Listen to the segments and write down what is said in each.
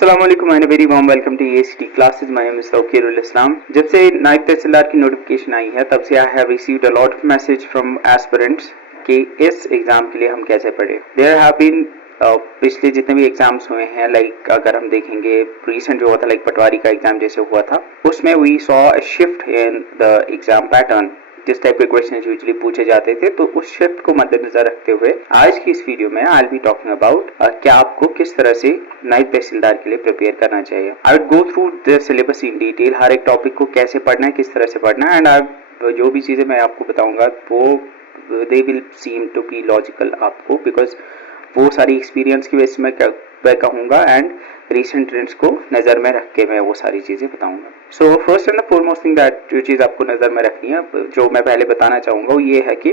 अस्सलाम वालेकुम and very warm welcome to ACT classes. My name is Tauqeerul Islam. जब से नायब तहसीलदार की नोटिफिकेशन आई है तब से I have received a lot of message from aspirants कि इस एग्जाम के लिए हम कैसे पढ़े। देयर हैव बीन पिछले जितने भी एग्जाम्स हुए हैं, लाइक अगर हम देखेंगे रिसेंट जो हुआ था, लाइक पटवारी का एग्जाम जैसे हुआ था, उसमें we saw a shift in the exam pattern. जिस टाइप के क्वेश्चन यूजुअली पूछे जाते थे, तो उस शिफ्ट को मद्देनजर रखते हुए आज की इस वीडियो में I will be talking about क्या आपको किस तरह से नायब तहसीलदार के लिए प्रिपेयर करना चाहिए। I will go through the syllabus in detail, हर एक टॉपिक को कैसे पढ़ना है, किस तरह से पढ़ना है, एंड आई जो भी चीजें मैं आपको बताऊंगा वो they will seem to be logical आपको, बिकॉज वो सारी एक्सपीरियंस की वजह से मैं कहूंगा एंड रिसेंट ट्रेंड्स को नजर में रख के मैं वो सारी चीजें बताऊंगा। So first and the foremost thing that जो चीज आपको नजर में रखनी है, जो मैं पहले बताना चाहूंगा वो ये है कि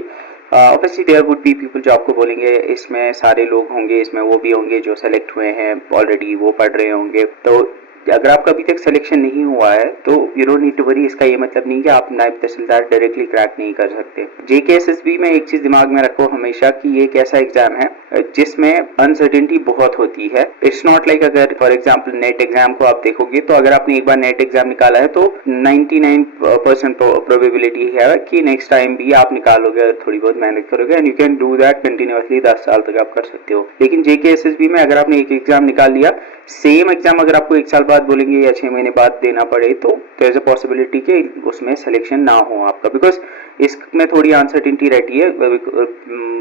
obviously there would be people जो आपको बोलेंगे इसमें सारे लोग होंगे, इसमें वो भी होंगे जो सेलेक्ट हुए हैं ऑलरेडी, वो पढ़ रहे होंगे। तो अगर आपका अभी तक सिलेक्शन नहीं हुआ है तो you don't need to worry. इसका ये मतलब नहीं कि आप नायब तहसीलदार डायरेक्टली क्रैक नहीं कर सकते। जेकेएसएसबी में एक चीज दिमाग में रखो हमेशा कि ये एक ऐसा एग्जाम है जिसमें अनसर्टेनिटी बहुत होती है। इट्स नॉट लाइक अगर फॉर एग्जाम्पल नेट एग्जाम को आप देखोगे तो अगर आपने एक बार नेट एग्जाम निकाला है तो 99% प्रोबेबिलिटी है कि नेक्स्ट टाइम भी आप निकालोगे अगर थोड़ी बहुत मेहनत करोगे, and you can do that continuously 10 साल तक आप कर सकते हो। लेकिन जेकेएसएसबी में अगर आपने एक एग्जाम निकाल लिया, सेम एग्जाम अगर आपको 1 साल बाद बोलेंगे या 6 महीने बाद देना पड़े, तो देयर इज अ पॉसिबिलिटी कि उसमें सिलेक्शन ना हो आपका, बिकॉज इसमें थोड़ी अनसर्टेनिटी रहती है।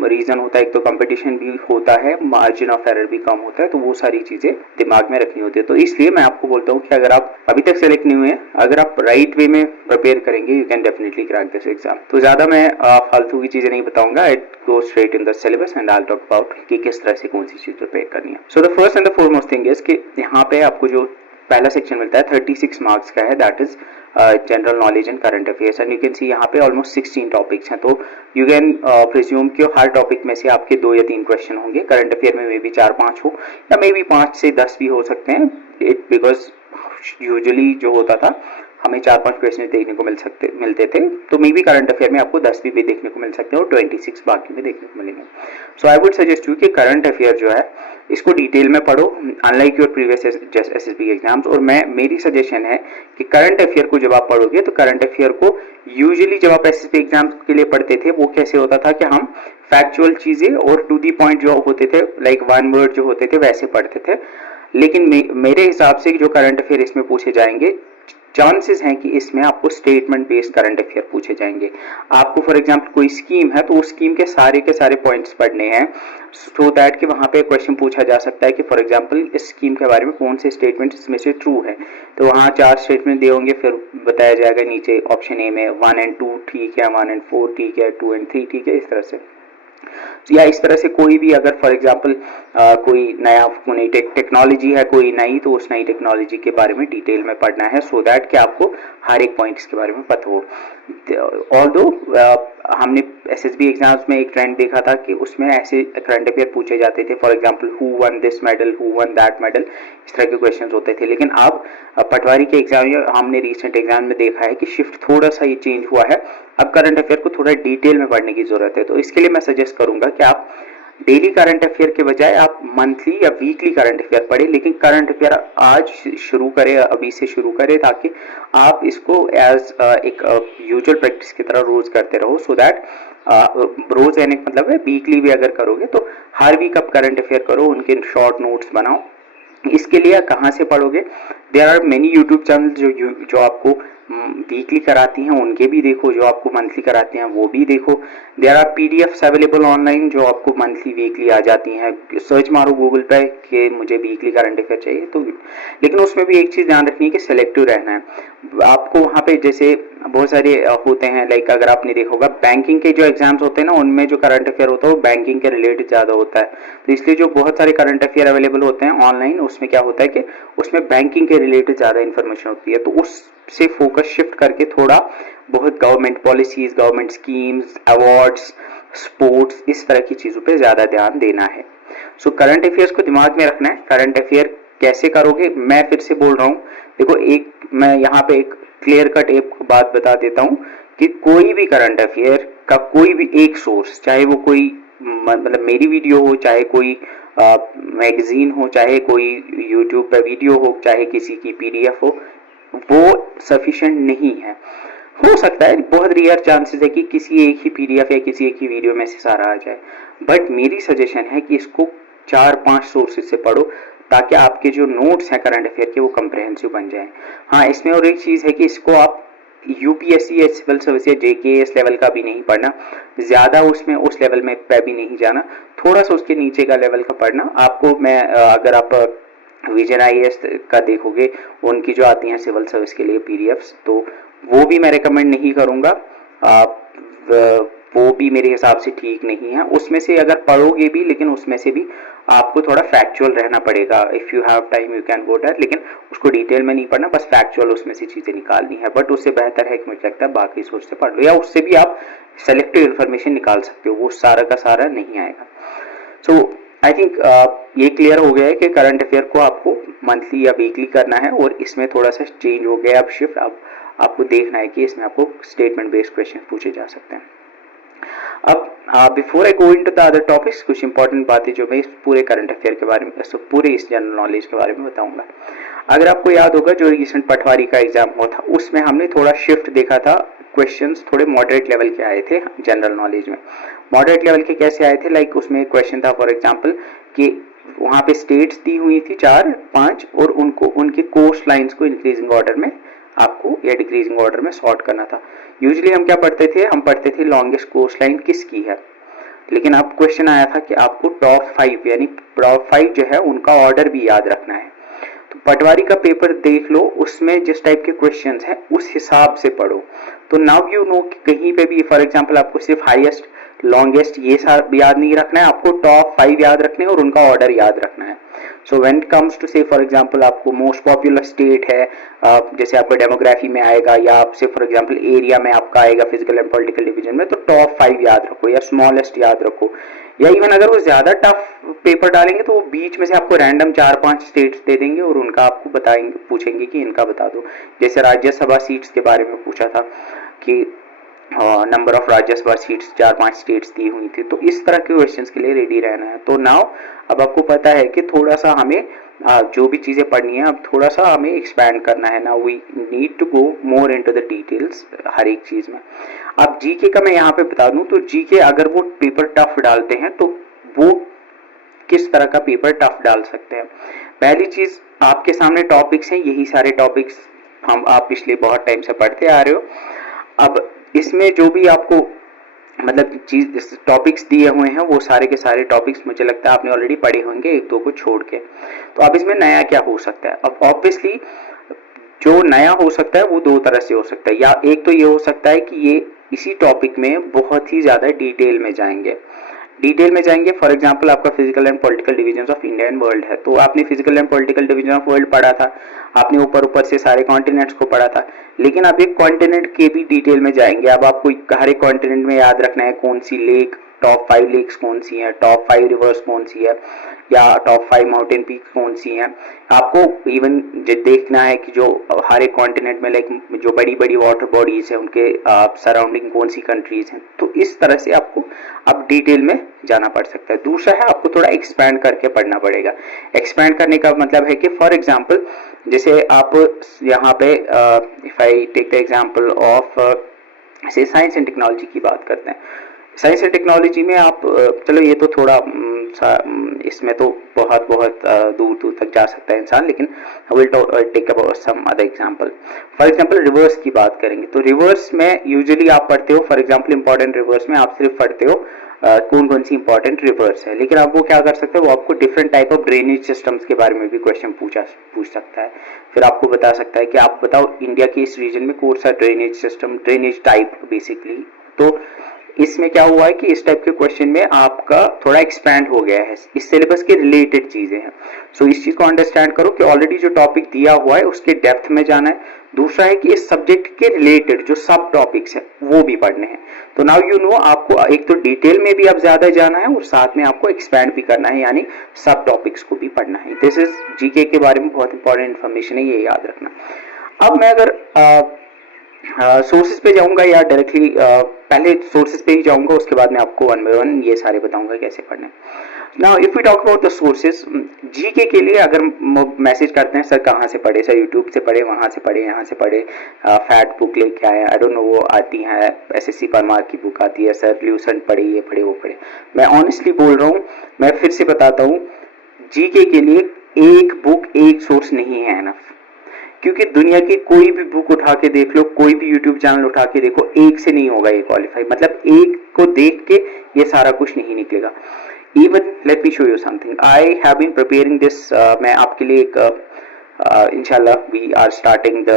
रीजन होता है एक तो कंपटीशन भी होता है, मार्जिन ऑफ एरर भी कम होता है, तो वो सारी चीजें दिमाग में रखनी होती है। तो इसलिए मैं आपको बोलता हूँ कि अगर आप अभी तक सेलेक्ट नहीं हुए, अगर आप राइट वे में प्रिपेयर करेंगे you can definitely crack this exam. तो ज्यादा मैं फालतू की चीजें नहीं बताऊंगा, it go straight in the syllabus and I will talk about कि किस तरह से कौन सी चीज प्रिपेयर करनी है। So the first and the foremost thing is कि यहाँ पे आपको जो पहला सेक्शन मिलता है 36 मार्क्स का है, that is general knowledge and current affairs, and you can see यहाँ पे ऑलमोस्ट 16 टॉपिक्स हैं। तो यू कैन प्रिज्यूम कि हर टॉपिक में से आपके 2 या 3 क्वेश्चन होंगे। करंट अफेयर में मे बी 4-5 हो या मे बी 5 से 10 भी हो सकते हैं, इट बिकॉज यूजुअली जो होता था हमें 4-5 क्वेश्चन देखने को मिलते थे, तो मे बी करंट अफेयर में आपको 10 भी देखने को मिल सकते हैं और 26 बाकी में देखने को मिलेंगे। सो आई वुड सजेस्ट यू कि करंट अफेयर जो है इसको डिटेल में पढ़ो, unlike your previous SSB exams. और मेरी सजेशन है कि करंट अफेयर को जब आप पढ़ोगे तो करंट अफेयर को यूजुअली जब आप एसएसबी एग्जाम्स के लिए पढ़ते थे वो कैसे होता था कि हम फैक्चुअल चीजें और टू दी पॉइंट जो होते थे, लाइक वन वर्ड जो होते थे वैसे पढ़ते थे। लेकिन मेरे हिसाब से जो करंट अफेयर इसमें पूछे जाएंगे, चांसेस हैं कि इसमें आपको स्टेटमेंट बेस्ड करंट अफेयर पूछे जाएंगे। आपको फॉर एग्जांपल कोई स्कीम है तो उस स्कीम के सारे पॉइंट्स पढ़ने हैं, सो दैट कि वहां पे क्वेश्चन पूछा जा सकता है कि फॉर एग्जांपल इस स्कीम के बारे में कौन से स्टेटमेंट इसमें से ट्रू है। तो वहां 4 स्टेटमेंट दिए होंगे, फिर बताया जाएगा नीचे ऑप्शन ए में 1 and 2 ठीक है, 1 and 4 ठीक है, 2 and 3 ठीक है, इस तरह से। या इस तरह से कोई भी अगर फॉर एग्जांपल कोई नया कोई टेक्नोलॉजी है कोई नई, तो उस नई टेक्नोलॉजी के बारे में डिटेल में पढ़ना है, सो दैट कि आपको हर एक पॉइंट इसके बारे में पता हो। ऑल्दो हमने एसएसबी एग्जाम्स में एक ट्रेंड देखा था कि उसमें ऐसे करंट अफेयर पूछे जाते थे, for example who one this medal, who one that medal, इस तरह के क्वेश्चंस होते थे। लेकिन अब पटवारी के एग्जाम हमने रिसेंट एग्जाम में देखा है कि शिफ्ट थोड़ा सा ये चेंज हुआ है, अब करंट अफेयर को थोड़ा डिटेल में पढ़ने की जरूरत है। तो इसके लिए मैं सजेस्ट करूंगा कि आप डेली करंट अफेयर के बजाय आप मंथली या वीकली करंट अफेयर पढ़े, लेकिन करंट अफेयर आज शुरू करें, अभी से शुरू करें, ताकि आप इसको एज एक यूजुअल प्रैक्टिस की तरह रोज करते रहो, सो दैट रोज यानी मतलब है वीकली भी अगर करोगे तो हर वीक आप करंट अफेयर करो, उनके शॉर्ट नोट्स बनाओ। इसके लिए कहां से पढ़ोगे? There are many YouTube channel जो आपको वीकली कराती हैं, उनके भी देखो, जो आपको मंथली कराते हैं वो भी देखो। There are PDFs available online जो आपको मंथली वीकली आ जाती हैं। सर्च मारो गूगल पे कि मुझे वीकली करंट अफेयर चाहिए तो, लेकिन उसमें भी एक चीज ध्यान रखनी है कि सिलेक्टिव रहना है आपको। वहां पे जैसे बहुत सारे होते हैं, लाइक अगर आपने देखा होगा बैंकिंग के जो एग्जाम्स होते हैं ना, उनमें जो करंट अफेयर होता है वो बैंकिंग के रिलेटेड ज्यादा होता है। तो इसलिए जो बहुत सारे करंट अफेयर अवेलेबल होते हैं ऑनलाइन, उसमें क्या होता है कि उसमें बैंकिंग के रिलेटेड ज्यादा इंफॉर्मेशन होती है, तो उससे फोकस शिफ्ट करके थोड़ा बहुत government policies, government schemes, awards, sports, इस तरह की चीजों पे ज्यादा ध्यान देना है। सो करंट अफेयर्स को दिमाग में रखना है। करंट अफेयर कैसे करोगे, मैं फिर से बोल रहा हूँ, देखो एक मैं यहाँ पे एक क्लियर कट एक बात बता देता हूँ कि कोई भी करंट अफेयर का कोई भी एक सोर्स, चाहे वो कोई मतलब मेरी वीडियो हो, चाहे कोई मैगजीन हो, चाहे कोई यूट्यूब पर वीडियो हो, चाहे किसी की पीडीएफ हो, वो सफिशिएंट नहीं है। हो सकता है, बहुत रेयर चांसेस है कि किसी एक ही पीडीएफ या किसी एक ही वीडियो में से सारा आ जाए, बट मेरी सजेशन है कि इसको 4-5 सोर्सेज से पढ़ो, ताकि आपके जो नोट्स हैं करंट अफेयर के वो कंप्रहेंसिव बन जाएं। हाँ, इसमें और एक चीज है कि इसको आप यूपीएससी या सिविल सर्विस या जेकेएस लेवल का भी नहीं पढ़ना, ज्यादा उसमें उस लेवल में पे भी नहीं जाना, थोड़ा सा उसके नीचे का लेवल का पढ़ना। आपको मैं अगर आप विजन आईएएस का देखोगे, उनकी जो आती हैं सिविल सर्विस के लिए पीडीएफ्स, तो वो भी मैं रेकमेंड नहीं करूंगा। आप वो भी मेरे हिसाब से ठीक नहीं है। उसमें से अगर पढ़ोगे भी, लेकिन उसमें से भी आपको थोड़ा फैक्चुअल रहना पड़ेगा। If you have time you can go that, लेकिन उसको डिटेल में नहीं पढ़ना, बस फैक्चुअल उसमें से चीजें निकालनी है। बट उससे बेहतर है कि मुझे लगता है बाकी सोर्स से पढ़ लो, या उससे भी आप सेलेक्टिव इन्फॉर्मेशन निकाल सकते हो, वो सारा का सारा नहीं आएगा। सो आई थिंक ये क्लियर हो गया है कि करंट अफेयर को आपको मंथली या वीकली करना है, और इसमें थोड़ा सा चेंज हो गया अब शिफ्ट। अब आपको देखना है कि इसमें आपको स्टेटमेंट बेस्ड क्वेश्चन पूछे जा सकते हैं। अब before I go into the other topics, कुछ इंपॉर्टेंट बातें जो मैं इस पूरे करंट अफेयर के बारे में, पूरे इस जनरल नॉलेज के बारे में बताऊंगा। अगर आपको याद होगा, जो रिसेंट पटवारी का एग्जाम हुआ था, उसमें हमने थोड़ा शिफ्ट देखा था। क्वेश्चंस थोड़े मॉडरेट लेवल के आए थे जनरल नॉलेज में। मॉडरेट लेवल के कैसे आए थे? लाइक उसमें क्वेश्चन था फॉर एग्जांपल कि वहां पे स्टेट्स दी हुई थी 4-5, और उनको उनके कोस्ट लाइंस को इंक्रीजिंग ऑर्डर में आपको या डिक्रीजिंग ऑर्डर में सॉर्ट करना था। यूजुअली हम क्या पढ़ते थे? हम पढ़ते थे लॉन्गेस्ट कोस्ट लाइन किसकी है, लेकिन अब क्वेश्चन आया था कि आपको टॉप 5 यानी टॉप 5 जो है उनका ऑर्डर भी याद रखना है। तो पटवारी का पेपर देख लो, उसमें जिस टाइप के क्वेश्चंस हैं उस हिसाब से पढ़ो। तो नाउ यू नो कि कहीं पे भी फॉर एग्जांपल आपको सिर्फ हाईएस्ट लॉन्गेस्ट ये याद नहीं रखना है, आपको टॉप 5 याद रखने हैं और उनका ऑर्डर याद रखना है। So when it comes to say for example आपको मोस्ट पॉपुलर स्टेट है, जैसे आपको डेमोग्राफी में आएगा, या आपसे फॉर एग्जांपल एरिया में आपका आएगा फिजिकल एंड पॉलिटिकल डिवीजन में, तो टॉप 5 याद रखो या स्मॉलेस्ट याद रखो। या इवन अगर वो ज्यादा टफ पेपर डालेंगे तो वो बीच में से आपको रैंडम 4-5 स्टेट्स दे देंगे और उनका आपको बताएंगे, पूछेंगे कि इनका बता दो। जैसे राज्यसभा सीट्स के बारे में पूछा था कि number of Rajya Sabha seats 4-5 states दी हुई थी। तो इस तरह के क्वेश्चंस के लिए रेडी रहना है। तो नाउ अब आपको पता है कि थोड़ा सा हमें जो भी चीजें पढ़नी है, अब थोड़ा सा हमें एक्सपैंड करना है। Now we need to go more into the details हर एक चीज में। अब जीके का मैं यहाँ पे बता दूं, तो जीके अगर वो पेपर टफ डालते हैं तो वो किस तरह का पेपर टफ डाल सकते हैं। पहली चीज, आपके सामने टॉपिक्स हैं, यही सारे टॉपिक्स आप पिछले बहुत टाइम से पढ़ते आ रहे हो। अब इसमें जो भी आपको मतलब चीज टॉपिक्स दिए हुए हैं, वो सारे के सारे टॉपिक्स मुझे लगता है आपने ऑलरेडी पढ़े होंगे, एक दो को छोड़ के। तो अब इसमें नया क्या हो सकता है? अब ऑब्वियसली जो नया हो सकता है वो दो तरह से हो सकता है। या एक तो ये हो सकता है कि ये इसी टॉपिक में बहुत ही ज्यादा डिटेल में जाएंगे। फॉर एग्जांपल आपका physical and political division of India and world है, तो आपने physical and political division of world पढ़ा था, आपने ऊपर से सारे कॉन्टिनेंट्स को पढ़ा था, लेकिन अब एक कॉन्टिनेंट के भी डिटेल में जाएंगे। अब आपको हर एक कॉन्टिनेंट में याद रखना है कौन सी लेक, टॉप 5 लेक्स कौन सी है, टॉप 5 रिवर्स कौन सी है, या टॉप 5 माउंटेन पीक कौन सी है। आपको इवन देखना है कि जो हर एक कॉन्टिनेंट में लाइक जो बड़ी बड़ी वाटर बॉडीज है उनके सराउंडिंग कौन सी कंट्रीज हैं। तो इस तरह से आपको अब डिटेल में जाना पड़ सकता है। दूसरा है, आपको थोड़ा एक्सपैंड करके पढ़ना पड़ेगा। एक्सपैंड करने का मतलब है कि फॉर एग्जांपल जैसे आप यहाँ पे if I take the example of say science and technology की बात करते हैं। साइंस एंड टेक्नोलॉजी में आप चलो ये तो थोड़ा इसमें तो बहुत दूर तक जा सकता है इंसान, लेकिन will take about some other example. For example rivers की बात करेंगे, तो रिवर्स में यूजुअली आप पढ़ते हो, फॉर एग्जांपल इंपॉर्टेंट रिवर्स में आप सिर्फ पढ़ते हो कौन कौन सी इंपॉर्टेंट रिवर्स है, लेकिन आप वो क्या कर सकते हो, वो आपको different type of drainage systems के बारे में भी क्वेश्चन पूछ सकता है। फिर आपको बता सकता है कि आप बताओ इंडिया के इस रीजन में कौन सा drainage system, drainage type basically. तो इसमें क्या हुआ है कि इस टाइप के क्वेश्चन में आपका थोड़ा एक्सपैंड हो गया है, इस सिलेबस के रिलेटेड चीजें हैं। सो इस चीज को अंडरस्टैंड करो कि ऑलरेडी जो टॉपिक दिया हुआ है उसके डेप्थ में जाना है। दूसरा है कि इस सब्जेक्ट के रिलेटेड जो सब टॉपिक्स है वो भी पढ़ने हैं। तो नाउ यू नो आपको एक तो डिटेल में भी अब ज्यादा जाना है और साथ में आपको एक्सपैंड भी करना है, यानी सब टॉपिक्स को भी पढ़ना है। दिस इज जीके के बारे में बहुत इंपॉर्टेंट इन्फॉर्मेशन है, ये याद रखना। अब मैं अगर सोर्सेज पे जाऊंगा या डायरेक्टली पहले सोर्सेज पे ही जाऊंगा, उसके बाद मैं आपको वन बाय वन ये सारे बताऊंगा कैसे पढ़ने। Now if we talk about the sources, GK के लिए अगर मैसेज करते हैं सर कहाँ से पढ़े, सर यूट्यूब से पढ़े, वहां से पढ़े, यहाँ से पढ़े, फैट बुक लेके आए, आई डोंट नो वो आती है, एसएससी परमार की बुक आती है, सर ल्यूसेंट पढ़े, ये पढ़े, वो पढ़े। मैं ऑनेस्टली बोल रहा हूँ, मैं फिर से बताता हूँ, जीके के लिए एक बुक, एक सोर्स नहीं है एनफ। क्योंकि दुनिया की कोई भी बुक उठा के देख लो, कोई भी यूट्यूब चैनल उठा के देखो, एक से नहीं होगा ये क्वालिफाई, मतलब एक को देख के ये सारा कुछ नहीं निकलेगा। Even let me show you something. I have been preparing this. मैं आपके लिए एक इंशाल्लाह we are starting the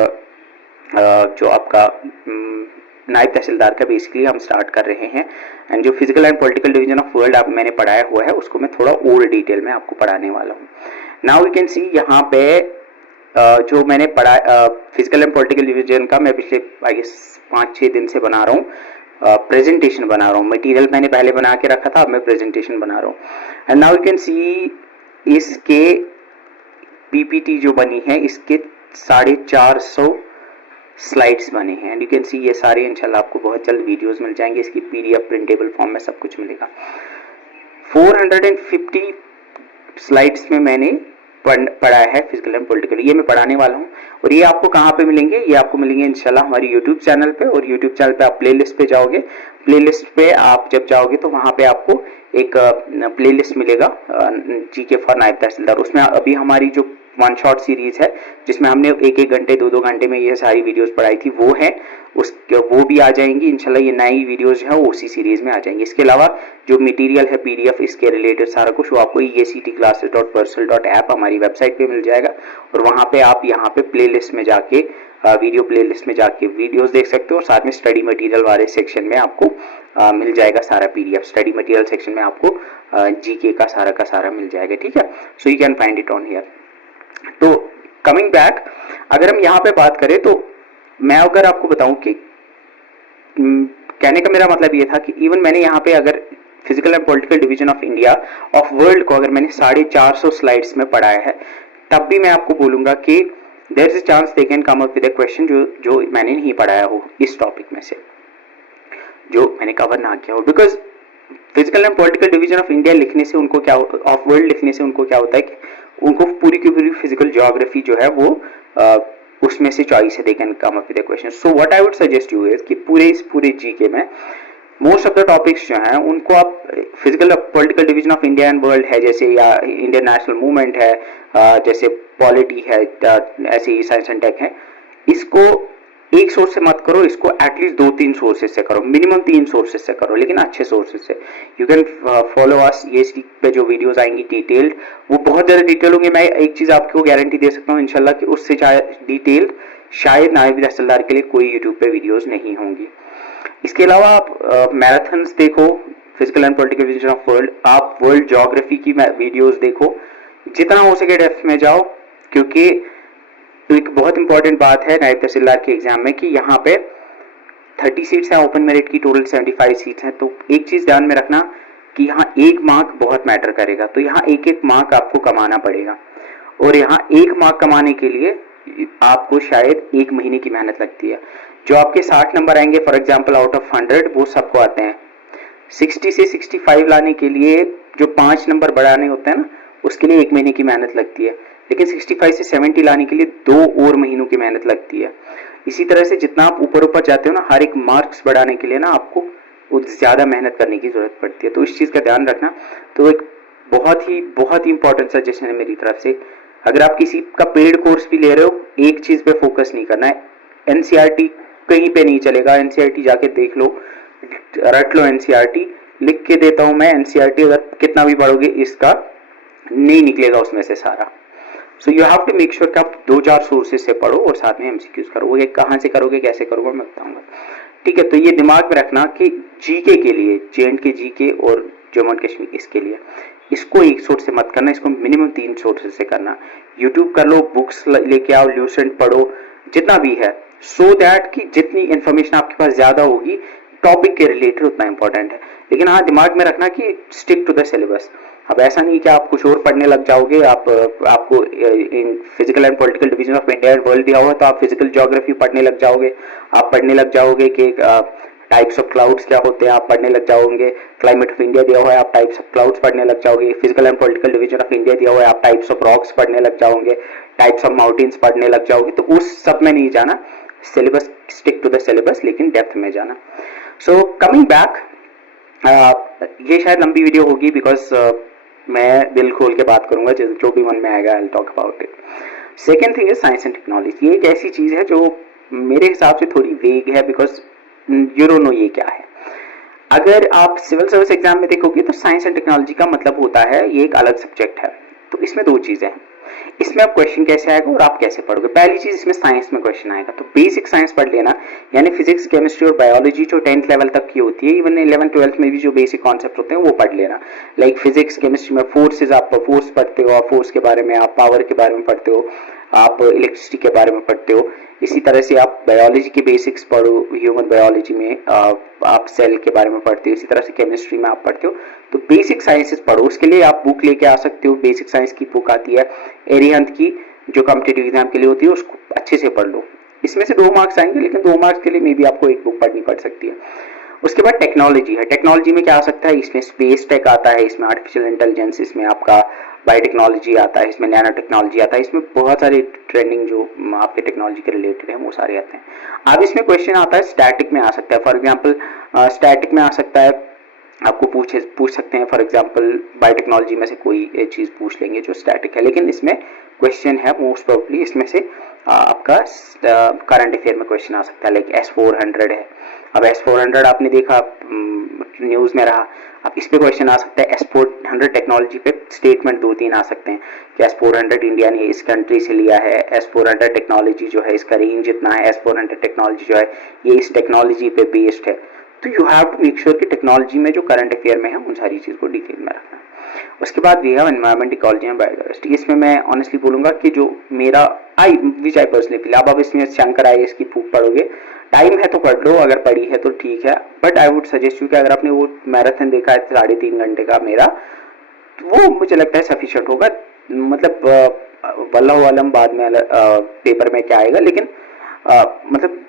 जो आपका नायब तहसीलदार का बेसिकली हम स्टार्ट कर रहे हैं, एंड जो physical and political division of world आप मैंने पढ़ाया हुआ है उसको मैं थोड़ा और डिटेल में आपको पढ़ाने वाला हूँ। नाउ यू कैन सी यहाँ पे जो मैंने पढ़ा फिजिकल एंड पॉलिटिकल डिवीजन का मैं पिछले आई गेस 5-6 दिन से बना रहा हूँ, प्रेजेंटेशन बना रहा हूँ। मटेरियल मैंने पहले बना के रखा था, अब मैं प्रेजेंटेशन बना रहा हूँ। And now you can see इसके पीपीटी जो बनी है इसके 450 स्लाइड्स बने हैं, एंड यू कैन सी ये सारे इंशाल्लाह आपको बहुत जल्द वीडियोस मिल जाएंगे, इसकी पीडीएफ प्रिंटेबल फॉर्म में सब कुछ मिलेगा। 450 स्लाइड्स में मैंने पढ़ा है फिजिकल एंड पॉलिटिकल, ये मैं पढ़ाने वाला हूँ। और ये आपको कहाँ पे मिलेंगे, ये आपको मिलेंगे इंशाल्लाह हमारे यूट्यूब चैनल पे, और यूट्यूब चैनल पे आप प्लेलिस्ट पे जाओगे, प्लेलिस्ट पे आप जब जाओगे तो वहां पे आपको एक प्लेलिस्ट मिलेगा जीके फॉर नायब तहसीलदार। उसमें अभी हमारी जो वन शॉट सीरीज है जिसमें हमने 1-1 घंटे 2-2 घंटे में ये सारी वीडियोस पढ़ाई थी, वो है वो भी आ जाएंगी इंशाल्लाह। ये नई वीडियोस है वो उसी सीरीज में आ जाएंगी। इसके अलावा जो मटेरियल है पीडीएफ इसके रिलेटेड सारा कुछ वो आपको EACTclasses.persol.app हमारी वेबसाइट पे मिल जाएगा, और वहां पे आप यहाँ पे प्लेलिस्ट में जाके वीडियो प्लेलिस्ट में जाके वीडियोस देख सकते हो, और साथ में स्टडी मटेरियल वाले सेक्शन में आपको मिल जाएगा सारा पीडीएफ। स्टडी मटेरियल सेक्शन में आपको जीके का सारा मिल जाएगा, ठीक है। So you can find it on here. तो कमिंग बैक, अगर हम यहाँ पे बात करें तो मैं अगर आपको बताऊं कि कहने का मेरा मतलब ये था कि इवन मैंने यहाँ पे अगर physical and political division of India of world को अगर मैंने 450 स्लाइड्स में पढ़ाया है, तब भी मैं आपको बोलूंगा कि there is a chance they can come up with a question जो मैंने नहीं पढ़ाया हो इस टॉपिक में से, जो मैंने कवर ना किया हो। Because physical and political division of India लिखने से उनको क्या, ऑफ वर्ल्ड लिखने से उनको क्या होता है कि उनको पूरी की पूरी फिजिकल ज्योग्राफी जो है वो उसमें से चॉइस है, दे can come up with a question. So what I would suggest you is कि पूरे जीके में मोस्ट ऑफ द टॉपिक्स जो हैं उनको आप physical political division of India and world है जैसे, या इंडियन नेशनल मूवमेंट है, जैसे पॉलिटी है, ऐसे ही साइंस एंड टेक है, इसको एक सोर्स से मत करो, इसको एटलीस्ट 2-3 सोर्सेज से करो, मिनिमम 3 सोर्सेज से करो, लेकिन अच्छे सोर्सेज से। यू कैन फॉलो अस, ये पे जो वीडियोस आएंगी डिटेल्ड वो बहुत ज्यादा डिटेल होंगे। मैं एक चीज आपको गारंटी दे सकता हूँ इंशाल्लाह कि उससे डिटेल्ड शायद नायब तहसीलदार के लिए कोई यूट्यूब पे वीडियोस नहीं होंगी। इसके अलावा आप मैराथन्स देखो, physical and political division of world, आप वर्ल्ड ज्योग्राफी की वीडियोस देखो, जितना हो सके डेप्थ में जाओ, क्योंकि एक बहुत इंपॉर्टेंट बात है नायब तहसीलदार के एग्जाम में कि यहाँ पे 30 सीट्स हैं, ओपन मेरिट की टोटल 75 सीट्स हैं। तो एक चीज ध्यान में रखना कि यहाँ एक मार्क बहुत मैटर करेगा, तो यहाँ एक मार्क आपको कमाना पड़ेगा, और यहाँ एक मार्क कमाने के लिए आपको शायद 1 महीने की मेहनत लगती है। जो आपके 60 नंबर आएंगे फॉर एग्जाम्पल आउट ऑफ 100, वो सबको आते हैं। 60 से 65 लाने के लिए जो 5 नंबर बढ़ाने होते हैं ना, उसके लिए 1 महीने की मेहनत लगती है, लेकिन 65 से 70 लाने के लिए 2 और महीनों की मेहनत लगती है। इसी तरह से जितना आप ऊपर जाते हो ना, हर एक मार्क्स बढ़ाने के लिए ना आपको ज्यादा मेहनत करने की जरूरत पड़ती है, तो इस चीज का ध्यान रखना। तो एक बहुत ही इंपॉर्टेंट सजेशन है मेरी तरफ से, अगर आप किसी का पेड कोर्स भी ले रहे हो, एक चीज पे फोकस नहीं करना है। एनसीईआरटी कहीं पे नहीं चलेगा, एनसीईआरटी जाके देख लो, रट लो, एनसीईआरटी लिख के देता हूं मैं, एनसीईआरटी अगर कितना भी पढ़ोगे इसका नहीं निकलेगा उसमें से सारा। So you have to make sure कि आप 2-4 सोर्सेज से पढ़ो और साथ में एमसीक्यूज करो। वो कहां से करोगे, कैसे करोगे, मैं बताऊंगा, ठीक है। तो ये दिमाग में रखना कि जीके के लिए, J&K जीके और जम्मू एंड कश्मीर, इसके लिए इसको एक सोर्स से मत करना, इसको मिनिमम 3 सोर्सेज से करना। यूट्यूब कर लो, बुक्स लेके आओ, ल्यूसेंट पढ़ो, जितना भी है, सो दैट कि जितनी इंफॉर्मेशन आपके पास ज्यादा होगी टॉपिक के रिलेटेड उतना इंपॉर्टेंट है। लेकिन हाँ, दिमाग में रखना कि स्टिक टू द सिलेबस। अब ऐसा नहीं कि आप कुछ और पढ़ने लग जाओगे, आपको physical and political division of India and world दिया हुआ तो आप फिजिकल ज्योग्राफी पढ़ने लग जाओगे, आप पढ़ने लग जाओगे कि टाइप्स ऑफ क्लाउड्स क्या होते हैं आप पढ़ने लग जाओगे, क्लाइमेट ऑफ इंडिया दिया हुआ है आप टाइप्स ऑफ क्लाउड्स पढ़ने लग जाओगे, physical and political division of India दिया हुआ है आप टाइप्स ऑफ रॉक्स पढ़ने लग जाओगे, टाइप्स ऑफ माउंटेन्स पढ़ने लग जाओगे। तो उस सब में नहीं जाना, syllabus stick to the syllabus, लेकिन डेप्थ में जाना। सो कमिंग बैक, ये शायद लंबी वीडियो होगी बिकॉज मैं दिल खोल के बात करूंगा, जो भी मन में आएगा I will talk about it. Second thing is science and technology. ये एक ऐसी चीज है जो मेरे हिसाब से थोड़ी वेग है बिकॉज यू डोंट नो ये क्या है। अगर आप सिविल सर्विस एग्जाम में देखोगे तो साइंस एंड टेक्नोलॉजी का मतलब होता है ये एक अलग सब्जेक्ट है। तो इसमें दो चीजें हैं, इसमें आप क्वेश्चन कैसे आएगा और आप कैसे पढ़ोगे। पहली चीज, इसमें साइंस में क्वेश्चन आएगा तो बेसिक साइंस पढ़ लेना, यानी फिजिक्स केमिस्ट्री और बायोलॉजी जो 10th लेवल तक की होती है, इवन 11th 12th में भी जो बेसिक कॉन्सेप्ट होते हैं वो पढ़ लेना। लाइक फिजिक्स केमिस्ट्री में फोर्सेज, आप फोर्स पढ़ते हो, आप फोर्स के बारे में, आप पावर के बारे में पढ़ते हो, आप इलेक्ट्रिसिटी के बारे में पढ़ते हो। इसी तरह से आप बायोलॉजी के बेसिक्स पढ़ो, ह्यूमन बायोलॉजी में आप सेल के बारे में पढ़ते हो, इसी तरह से केमिस्ट्री में आप पढ़ते हो। तो बेसिक साइंसेस पढ़ो, उसके लिए आप बुक लेके आ सकते हो। बेसिक साइंस की बुक आती है एरिहंत की, जो कॉम्पिटिटिव एग्जाम के लिए होती है, उसको अच्छे से पढ़ लो। इसमें से 2 मार्क्स आएंगे, लेकिन 2 मार्क्स के लिए मे बी आपको एक बुक पढ़नी पड़ सकती है। उसके बाद टेक्नोलॉजी है। टेक्नोलॉजी में क्या आ सकता है, इसमें स्पेस टेक आता है, इसमें आर्टिफिशियल इंटेलिजेंस, इसमें आपका बायोटेक्नोलॉजी आता है, इसमें नैनो टेक्नोलॉजी आता है, इसमें बहुत सारे ट्रेंडिंग जो आपके टेक्नोलॉजी के रिलेटेड है वो सारे आते हैं। अब इसमें क्वेश्चन आता है स्टैटिक में आ सकता है। फॉर एग्जाम्पल स्टैटिक में आ सकता है, आपको पूछ सकते हैं फॉर एग्जांपल बायोटेक्नोलॉजी में से कोई चीज पूछ लेंगे जो स्टैटिक है, लेकिन इसमें क्वेश्चन है मोस्ट प्रोबेबली इसमें से आपका करंट अफेयर में क्वेश्चन आ सकता है। लाइक S400 है, अब S400 आपने देखा न्यूज में रहा, अब इस पे क्वेश्चन आ सकता है। S400 टेक्नोलॉजी पे स्टेटमेंट 2-3 आ सकते हैं कि S400 इंडिया ने इस कंट्री से लिया है, S400 टेक्नोलॉजी जो है इसका रेंज इतना है, S400 टेक्नोलॉजी जो है ये इस टेक्नोलॉजी पे बेस्ड है। तो you have to make sure कि टेक्नोलॉजी में जो करंट अफेयर में है उन सारी चीज को डिटेल में रखना। उसके बाद we have environment, ecology and biodiversity. इसमें मैं ऑनेस्टली बोलूंगा कि जो मेरा विच आई पर्सनली फील, अब इसमें शंकर IAS की बुक पढ़ोगे, टाइम है तो पढ़ लो, अगर पढ़ी है तो ठीक है, but I would suggest you कि अगर आपने वो मैराथन देखा है 3.5 घंटे का मेरा, तो वो मुझे लगता है सफिशिएंट होगा। मतलब वल्लाहु आलम बाद में पेपर में क्या आएगा, लेकिन मतलब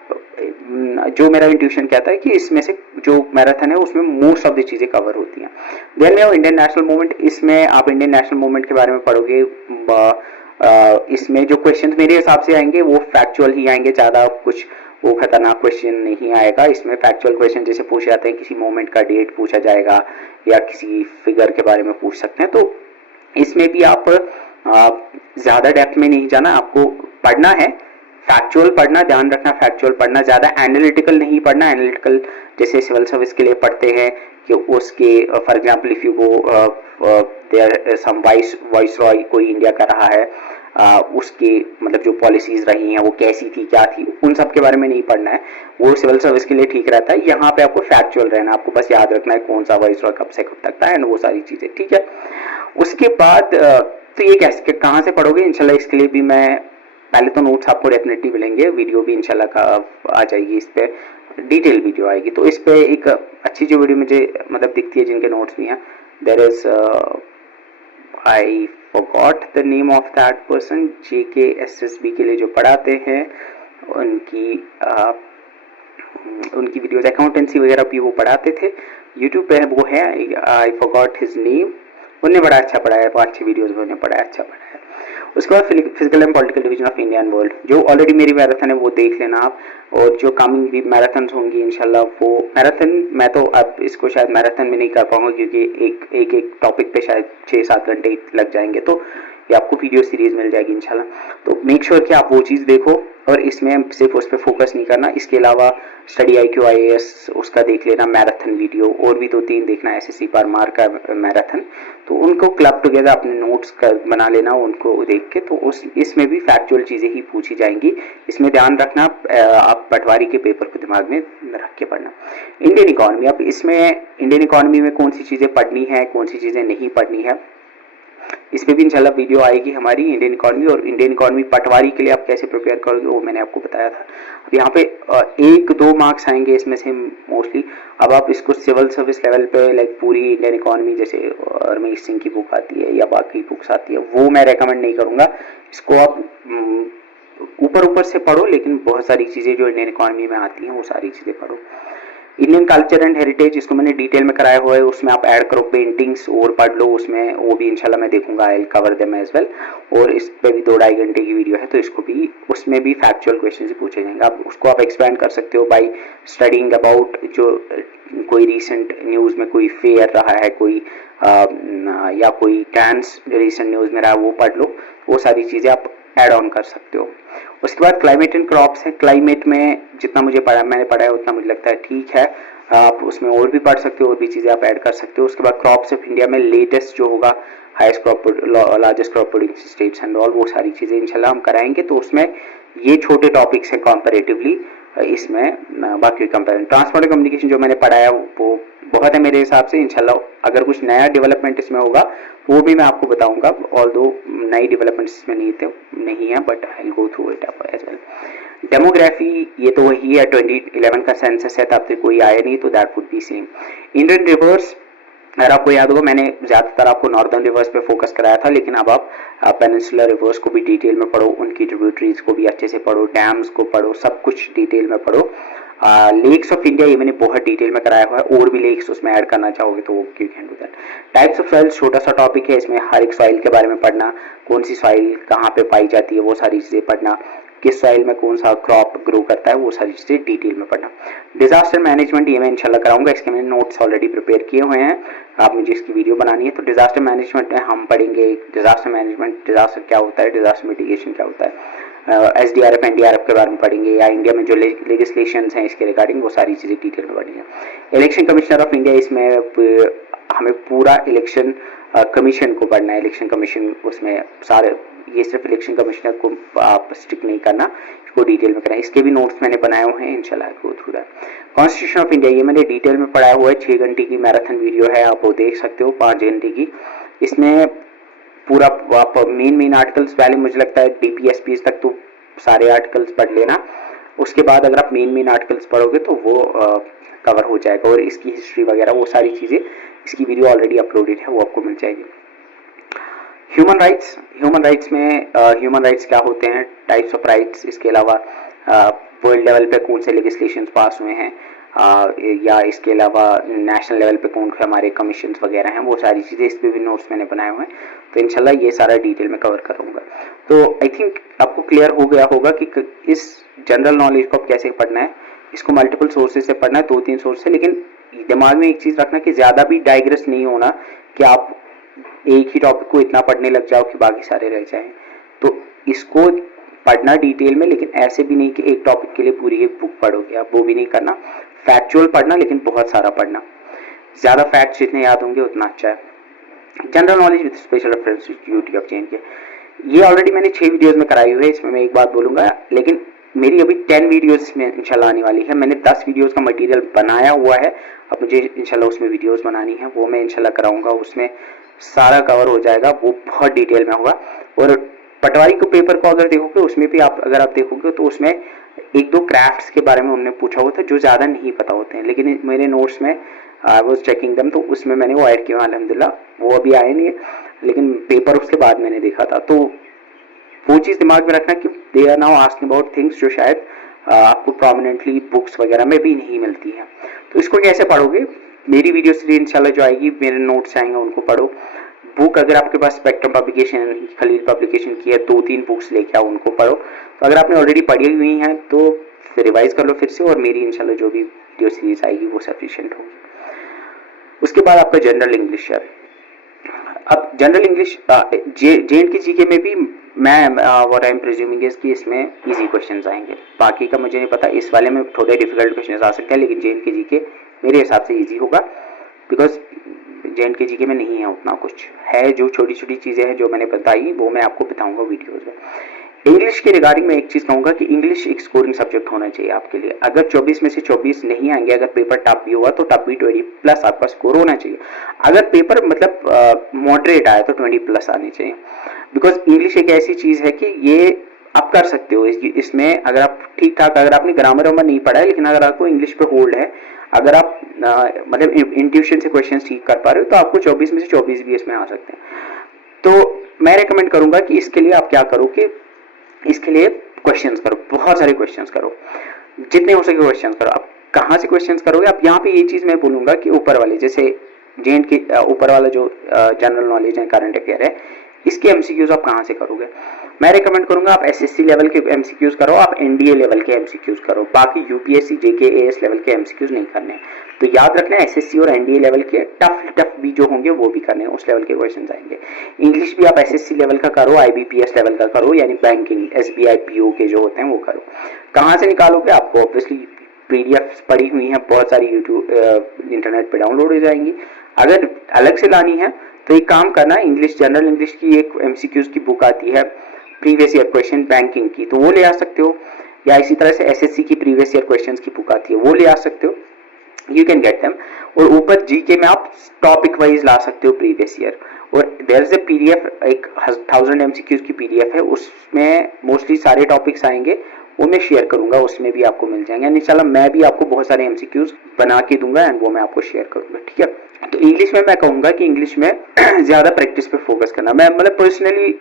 जो मेरा इंट्यूशन कहता है कि इसमें से जो मैराथन है उसमें मोस्ट ऑफ द चीजें कवर होती हैं। देन में इंडियन नेशनल मूवमेंट, इसमें आप इंडियन नेशनल मूवमेंट के बारे में पढ़ोगे। इसमें जो क्वेश्चंस मेरे हिसाब से आएंगे वो फैक्चुअल ही आएंगे, ज्यादा कुछ वो खतरनाक क्वेश्चन नहीं आएगा। इसमें फैक्चुअल क्वेश्चन जैसे पूछे जाते हैं, किसी मूवमेंट का डेट पूछा जाएगा या किसी फिगर के बारे में पूछ सकते हैं। तो इसमें भी आप ज्यादा डेप्थ में नहीं जाना, आपको पढ़ना है, फैक्चुअल पढ़ना, ध्यान रखना फैक्चुअल पढ़ना, ज्यादा एनालिटिकल नहीं पढ़ना। एनालिटिकल जैसे सिविल सर्विस के लिए पढ़ते हैं कि उसके for example if you go there some viceroy कोई इंडिया का रहा है, उसके मतलब जो पॉलिसीज रही हैं वो कैसी थी, क्या थी, उन सब के बारे में नहीं पढ़ना है। वो सिविल सर्विस के लिए ठीक रहता है। यहाँ पे आपको फैक्चुअल रहना, आपको बस याद रखना है कौन सा वाइसरॉय कब से कब तक था एंड वो सारी चीजें, ठीक है। उसके बाद तो ये कैसे कहाँ से पढ़ोगे, इंशाल्लाह इसके लिए भी मैं पहले तो नोट्स आपको डेफिनेटली मिलेंगे, वीडियो भी इंशाल्लाह का आ जाएगी, इस पे डिटेल वीडियो आएगी। तो इस पे एक अच्छी जो वीडियो मुझे मतलब दिखती है जिनके नोट्स भी हैं, there is I forgot the name of that person, JKSSB के लिए जो पढ़ाते हैं उनकी वीडियोज, अकाउंटेंसी वगैरह भी वो पढ़ाते थे, यूट्यूब पे वो है, आई फॉरगॉट हिज नेम, उन्होंने बड़ा अच्छा पढ़ाया, बहुत अच्छी वीडियोज में उन्होंने पढ़ाया, अच्छा पढ़ाया। उसके बाद physical and political division of India and world, जो ऑलरेडी मेरी मैराथन है वो देख लेना आप, और जो कमिंग भी मैराथन होंगी इंशाल्लाह वो मैराथन, मैं तो अब इसको शायद मैराथन में नहीं कर पाऊंगा क्योंकि एक टॉपिक पे शायद 6-7 घंटे लग जाएंगे, तो ये आपको वीडियो सीरीज मिल जाएगी इंशाल्लाह। तो मेक श्योर कि आप वो चीज देखो, और इसमें सिर्फ उस पर फोकस नहीं करना, इसके अलावा स्टडी IQ IAS उसका देख लेना मैराथन वीडियो, और भी 2-3 देखना SSC परमार का मैराथन, तो उनको क्लब टुगेदर अपने नोट्स बना लेना उनको देख के। तो इसमें भी फैक्चुअल चीजें ही पूछी जाएंगी, इसमें ध्यान रखना, आप पटवारी के पेपर को दिमाग में रख के पढ़ना। इंडियन इकोनॉमी, अब इसमें इंडियन इकोनॉमी में कौन सी चीजें पढ़नी है, कौन सी चीजें नहीं पढ़नी है, इस पे भी इंशाल्लाह वीडियो आएगी हमारी इंडियन इकोनॉमी। और इंडियन इकोनॉमी पटवारी के लिए आप कैसे प्रिपेयर करोगे वो मैंने आपको बताया था। अब यहाँ पे 1-2 मार्क्स आएंगे इसमें से मोस्टली। अब आप इसको सिविल सर्विस लेवल पे लाइक पूरी इंडियन इकोनॉमी जैसे रमेश सिंह की बुक आती है या बाकी बुक्स आती है, वो मैं रेकमेंड नहीं करूंगा। इसको आप ऊपर से पढ़ो, लेकिन बहुत सारी चीजें जो इंडियन इकोनॉमी में आती हैं वो सारी चीजें पढ़ो। इंडियन कल्चर एंड हेरिटेज, इसको मैंने डिटेल में कराया हुआ है, उसमें आप ऐड करो पेंटिंग्स और पढ़ लो, उसमें वो भी इंशाल्लाह मैं देखूंगा, I will cover them as well. और इस पे भी 2-2.5 घंटे की वीडियो है, तो इसको भी, उसमें भी फैक्चुअल क्वेश्चन ही पूछे जाएंगे। आप उसको आप एक्सपेंड कर सकते हो बाई स्टडिंग अबाउट जो कोई रिसेंट न्यूज में कोई फेयर रहा है, कोई या कोई डांस रिसेंट न्यूज में रहा, वो पढ़ लो, वो सारी चीजें आप एड ऑन कर सकते हो। उसके बाद क्लाइमेट एंड क्रॉप्स है, क्लाइमेट में जितना मुझे मैंने पढ़ा है उतना मुझे लगता है ठीक है, आप उसमें और भी पढ़ सकते हो, और भी चीजें आप ऐड कर सकते हो। उसके बाद क्रॉप्स ऑफ इंडिया में लेटेस्ट जो होगा, highest crop, largest crop producing states and all, वो सारी चीजें इंशाल्लाह हम कराएंगे। तो उसमें ये छोटे टॉपिक्स हैं कंपैरेटिवली, इसमें बाकी कंपेयर ट्रांसपोर्ट कम्युनिकेशन जो मैंने पढ़ाया वो बहुत है मेरे हिसाब से। इंशाल्लाह अगर कुछ नया डेवलपमेंट इसमें होगा वो भी मैं आपको बताऊंगा, और दो नई डेवलपमेंट्स इसमें नहीं है, but I will go through it as well. Demography, ये तो वही है, 2011 का सेंसस है, तब तक कोई आया नहीं, तो that would be same. Indian reverse, अगर आपको याद होगा मैंने ज्यादातर आपको नॉर्दर्न रिवर्स पे फोकस कराया था, लेकिन अब आप पेनिनसुलर रिवर्स को भी डिटेल में पढ़ो, उनकी ट्रिब्यूटरीज को भी अच्छे से पढ़ो, डैम्स को पढ़ो, सब कुछ डिटेल में पढ़ो। लेक्स ऑफ इंडिया ये मैंने बहुत डिटेल में कराया हुआ है, और भी लेक्स उसमें ऐड करना चाहोगे तो you can do that. Types of soil छोटा सा टॉपिक है, इसमें हर एक सॉइल के बारे में पढ़ना, कौन सी सॉइल कहाँ पे पाई जाती है वो सारी चीजें पढ़ना, किस सॉइल में कौन सा क्रॉप ग्रो करता है वो सारी चीजें डिटेल में पढ़ना। डिजास्टर मैनेजमेंट ये मैं इंशाल्लाह कराऊंगा, इसके मैंने नोट्स ऑलरेडी प्रिपेयर किए हुए हैं, आप मुझे इसकी वीडियो बनानी है। तो डिजास्टर मैनेजमेंट में हम पढ़ेंगे डिजास्टर मैनेजमेंट, डिजास्टर क्या होता है, डिजास्टर मिटिगेशन क्या होता है, SDRF NDRF के बारे में पढ़ेंगे, या इंडिया में जो लेजिस्लेशन हैं इसके रिगार्डिंग वो सारी चीजें डिटेल में पढ़ेंगे। इलेक्शन कमिश्नर ऑफ इंडिया, इसमें हमें पूरा इलेक्शन कमीशन को पढ़ना है, इलेक्शन कमीशन उसमें सारे, ये सिर्फ इलेक्शन कमिश्नर को आप स्टिक नहीं करना, इसको डिटेल में करना है। इसके भी नोट्स मैंने बनाए हुए हैं, इंशाल्लाह go through that. Constitution of India, ये मैंने डिटेल में पढ़ाया हुआ है, 6 घंटे की मैराथन वीडियो है, आप वो देख सकते हो, 5 घंटे की। इसमें पूरा आप मेन आर्टिकल्स, पहले मुझे लगता है DPSPs तक तो सारे आर्टिकल्स पढ़ लेना, उसके बाद अगर आप मेन राइट्स पढ़ोगे तो वो कवर हो जाएगा, और इसकी हिस्ट्री वगैरह वो सारी चीजें, इसकी वीडियो ऑलरेडी अपलोडेड है, वो आपको मिल जाएगी। ह्यूमन राइट्स में ह्यूमन राइट्स क्या होते हैं, टाइप्स ऑफ राइट्स, इसके अलावा वर्ल्ड लेवल पे कौन से लेजिस्लेशन पास हुए हैं, या इसके अलावा नेशनल लेवल पे कौन से हमारे कमीशन वगैरह हैं, वो सारी चीजें इस पे भी नोट्स मैंने बनाए हुए हैं, तो इंशाल्लाह ये सारा डिटेल में कवर करूंगा। तो आई थिंक आपको क्लियर हो गया होगा कि इस जनरल नॉलेज को आप कैसे पढ़ना है। इसको मल्टीपल सोर्सेज से पढ़ना है, 2-3 सोर्स से, लेकिन दिमाग में एक चीज रखना कि ज्यादा भी डाइग्रेस नहीं होना कि आप एक ही टॉपिक को इतना पढ़ने लग जाओ कि बाकी सारे रह जाएं। तो इसको पढ़ना डिटेल में, लेकिन ऐसे भी नहीं कि एक टॉपिक के लिए पूरी एक बुक पढ़ोगे, आप वो भी नहीं करना। फैक्चुअल पढ़ना, लेकिन बहुत सारा पढ़ना, ज्यादा फैक्ट्स जितने याद होंगे उतना अच्छा है। General knowledge with special reference UT of JNK, ये ऑलरेडी मैंने 6 वीडियोस में कराई हुई है, इसमें मैं एक बात बोलूंगा, लेकिन मेरी अभी 10 वीडियोस में इंशाल्लाह आने वाली है। मैंने 10 वीडियोस का मटेरियल बनाया हुआ है, अब मुझे इंशाल्लाह उसमें वीडियोस बनानी है, वो मैं इंशाल्लाह कराऊंगा, उसमें सारा कवर हो जाएगा, वो बहुत डिटेल में होगा। और पटवारी को पेपर को अगर देखोगे, उसमें भी अगर आप देखोगे तो उसमें 1-2 क्राफ्ट्स के बारे में उन्होंने पूछा हुआ था जो ज्यादा नहीं पता होते हैं, लेकिन मेरे नोट्स में आई वाज चेकिंग देम, तो उसमें मैंने वो ऐड किया अल्हम्दुलिल्लाह। वो अभी आए नहीं है, लेकिन पेपर उसके बाद मैंने देखा था, तो वो चीज दिमाग में रखना कि they are now asking about things जो शायद आपको प्रोमिनेंटली बुक्स वगैरह में भी नहीं मिलती है। तो इसको कैसे पढ़ोगे, मेरी वीडियो सीरीज इंशाल्लाह जो आएगी, मेरे नोट्स आएंगे, उनको पढ़ो। बुक अगर आपके पास स्पेक्ट्रम पब्लिकेशन, खलील पब्लिकेशन की है, 2-3 बुक्स लेके आओ, उनको पढ़ो। तो अगर आपने ऑलरेडी पढ़ी हुई हैं तो रिवाइज कर लो फिर से, और मेरी इंशाल्लाह जो भी वीडियो सीरीज आएगी वो सफिशिएंट होगी। उसके बाद आपका जनरल इंग्लिश है। अब जनरल इंग्लिश JNK GK में भी मैं what I am presuming is कि इसमें इजी क्वेश्चंस आएंगे, बाकी का मुझे नहीं पता, इस वाले में थोड़े डिफिकल्ट क्वेश्चंस आ सकते हैं, लेकिन JNK GK मेरे हिसाब से इजी होगा, बिकॉज JNK GK में नहीं है उतना कुछ है, जो छोटी छोटी चीजें हैं जो मैंने बताई वो मैं आपको बताऊंगा वीडियोज में। इंग्लिश के रिगार्डिंग में एक चीज कहूंगा कि इंग्लिश एक स्कोरिंग सब्जेक्ट होना चाहिए आपके लिए। अगर 24 में से 24 नहीं आएंगे, अगर पेपर टफ भी हुआ तो टफ भी 20+ आपका स्कोर होना चाहिए। अगर पेपर मतलब मॉडरेट आया तो 20+ आने चाहिए, बिकॉज इंग्लिश एक ऐसी चीज है कि ये आप कर सकते हो इसमें, अगर आप ठीक ठाक, अगर आपने ग्रामर वमर नहीं पढ़ा है, लेकिन अगर आपको इंग्लिश पे होल्ड है, अगर आप मतलब इंट्यूशन से क्वेश्चंस ठीक कर पा रहे हो, तो आपको 24 में से 24 भी इसमें आ सकते हैं। तो मैं रेकमेंड करूंगा कि इसके लिए आप क्या करो कि इसके लिए क्वेश्चंस करो, बहुत सारे क्वेश्चंस करो, जितने हो सके क्वेश्चंस करो। आप कहाँ से क्वेश्चंस करोगे आप? यहाँ पे ये चीज मैं बोलूंगा कि ऊपर वाले, जैसे जेएन के ऊपर वाला जो जनरल नॉलेज है, करंट अफेयर है, इसके एमसीक्यूज आप कहाँ से करोगे? मैं रिकमेंड करूंगा आप एसएससी लेवल के एमसीक्यूज करो, आप एनडीए लेवल के एमसीक्यूज करो, बाकी यूपीएससी जेके एएस लेवल के एमसीक्यूज नहीं करने। तो याद रखना एसएससी और एनडीए लेवल के टफ भी जो होंगे वो भी करने, उस लेवल के क्वेश्चन आएंगे। इंग्लिश भी आप एसएससी लेवल का करो, आईबीपीएस लेवल का करो, यानी बैंकिंग एसबीआई पीओ के जो होते हैं वो करो। कहाँ से निकालोगे? आपको ऑब्वियसली पीडीएफ पड़ी हुई है बहुत सारी, यूट्यूब इंटरनेट पे डाउनलोड हो जाएंगी। अगर अलग से लानी है तो एक काम करना, इंग्लिश जनरल इंग्लिश की एक एमसीक्यूज की बुक आती है, प्रीवियस ईयर क्वेश्चन बैंकिंग की, तो वो ले आ सकते हो, या इसी तरह से एसएससी की प्रीवियस ईयर क्वेश्चंस की बुक आती है, वो ले आ सकते हो, यू कैन गेट देम। और ऊपर जीके में आप टॉपिक वाइज ला सकते हो प्रीवियस ईयर। और देयर इज ए पीडीएफ, एक 1000 एमसीक्यूज की पीडीएफ है, उसमें मोस्टली सारे टॉपिक्स आएंगे, वो मैं शेयर करूंगा, उसमें भी आपको मिल जाएंगे। इंशाल्लाह मैं भी आपको बहुत सारे एमसीक्यूज बना के दूंगा एंड वो मैं आपको शेयर करूंगा, ठीक है। तो इंग्लिश में मैं कहूंगा कि इंग्लिश में ज्यादा प्रैक्टिस पे फोकस करना। मैं मतलब पर्सनली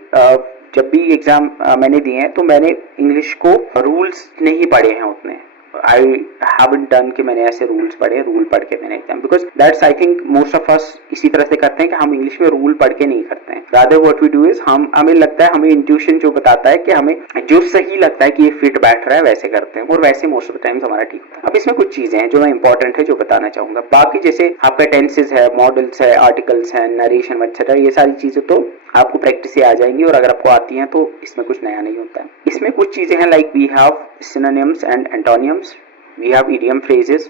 जब भी एग्जाम मैंने दिए हैं तो मैंने इंग्लिश को रूल्स नहीं पढ़े हैं उतने, आई हैवंट डन कि मैंने ऐसे रूल्स पढ़े, रूल पढ़ के मैंने exam, because that's I think most of us इसी तरह से करते हैं कि हम इंग्लिश में रूल पढ़ के नहीं करते हैं। Rather what we do is, हमें लगता है, हमें इंट्यूशन जो बताता है कि हमें जो सही लगता है कि ये फिट बैठ रहा है वैसे करते हैं, और वैसे मोस्ट ऑफ द टाइम्स हमारा ठीक होता है। अब इसमें कुछ चीजें हैं जो मैं इंपॉर्टेंट है जो बताना चाहूंगा। बाकी जैसे आपका टेंसेस है, मॉडल्स है, आर्टिकल्स है, नरेशन एक्सेट्रा, ये सारी चीजें तो आपको प्रैक्टिस से आ जाएंगी, और अगर आपको आती हैं तो इसमें कुछ नया नहीं होता है। इसमें कुछ चीजें हैं like we have synonyms and antonyms, we have idiom phrases.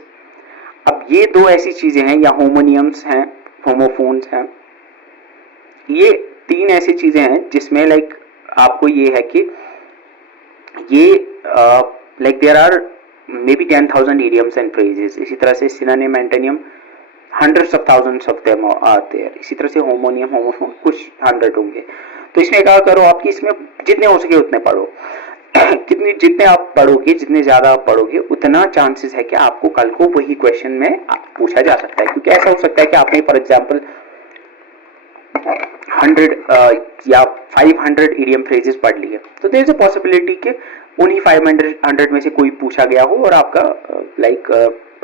अब ये दो ऐसी चीजें हैं, या होमोनियम्स हैं, होमोफोन्स हैं, ये तीन ऐसी चीजें हैं जिसमें लाइक आपको ये है कि ये like there are may be 10,000 idioms and phrases। इसी तरह से synonym, antonym hundreds of thousands of them are there। इसी तरह से होमोनियम, होमोफोन कुछ 100 होंगे। तो इसमें क्या करो आप कि इसमें जितने हो सके उतने पढ़ो। जितने आप पढ़ोगे, जितने ज्यादा आप पढ़ोगे, उतना चांसेस है कि आपको कल को वही क्वेश्चन में पूछा जा सकता है। क्योंकि ऐसा हो सकता है कि आपने फॉर एग्जांपल 100 या 500 इडियम फ्रेजेस पढ़ लिए, तो देयर इज अ पॉसिबिलिटी कि उन्हीं 500 में से कोई पूछा गया हो और आपका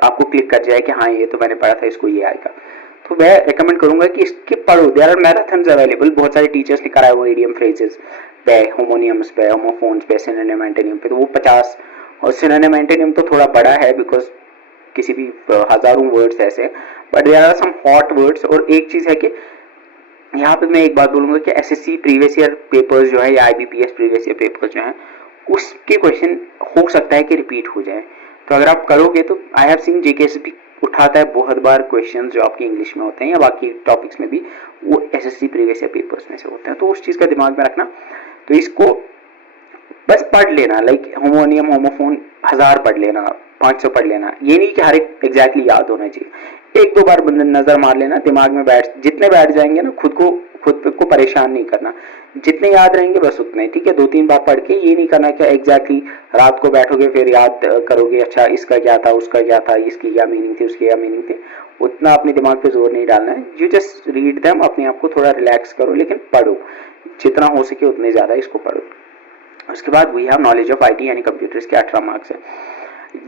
आपको क्लिक कर जाए कि हाँ ये तो मैंने पढ़ा था, इसको ये आएगा। तो मैं रिकमेंड करूंगा कि इसके पढ़ो। देयर आर मैराथन्स अवेलेबल, बहुत सारे टीचर्स ने कराए हुए इडियम फ्रेजेस पे, होमोनियम्स पे, होमोफोन्स पे, सिनोनिम एंटोनिम पे, तो वो 50, और सिनोनिम एंटोनिम तो थोड़ा बड़ा है बिकॉज किसी भी हजारों वर्ड्स ऐसे, but there are some hot words. और एक चीज है कि यहाँ पे मैं एक बात बोलूंगा कि एसएससी प्रीवियस ईयर पेपर्स जो है, या आईबीपीएस प्रीवियस ईयर पेपर्स जो है, उसके क्वेश्चन हो सकता है कि रिपीट हो जाए। तो अगर आप करोगे तो आई हैव सीन जेकेएसपी उठाता है बहुत बार क्वेश्चंस जो आपके इंग्लिश में होते हैं या बाकी टॉपिक्स में भी, वो एसएससी प्रीवियस ईयर पेपर्स में से होते हैं। तो उस चीज का दिमाग में रखना। तो इसको बस पढ़ लेना, लाइक होमोनियम, होमोफोन 1000 पढ़ लेना, 500 पढ़ लेना। ये नहीं कि हर एक एग्जैक्टली याद होना चाहिए, एक दो बार नजर मार लेना, दिमाग में जितने बैठ जाएंगे ना, खुद को परेशान नहीं करना, जितने याद रहेंगे बस उतने, ठीक है। 2-3 बार पढ़ के ये नहीं करना कि एग्जैक्टली रात को बैठोगे फिर याद करोगे, अच्छा इसका क्या था, उसका क्या था, इसकी क्या मीनिंग थी, उसकी क्या मीनिंग थी, उतना अपने दिमाग पे जोर नहीं डालना है। यू जस्ट रीड देम, अपने आप को थोड़ा रिलैक्स करो, लेकिन पढ़ो, जितना हो सके उतने ज्यादा इसको पढ़ो। उसके बाद we have knowledge of IT यानी कंप्यूटर्स के 18 मार्क्स है।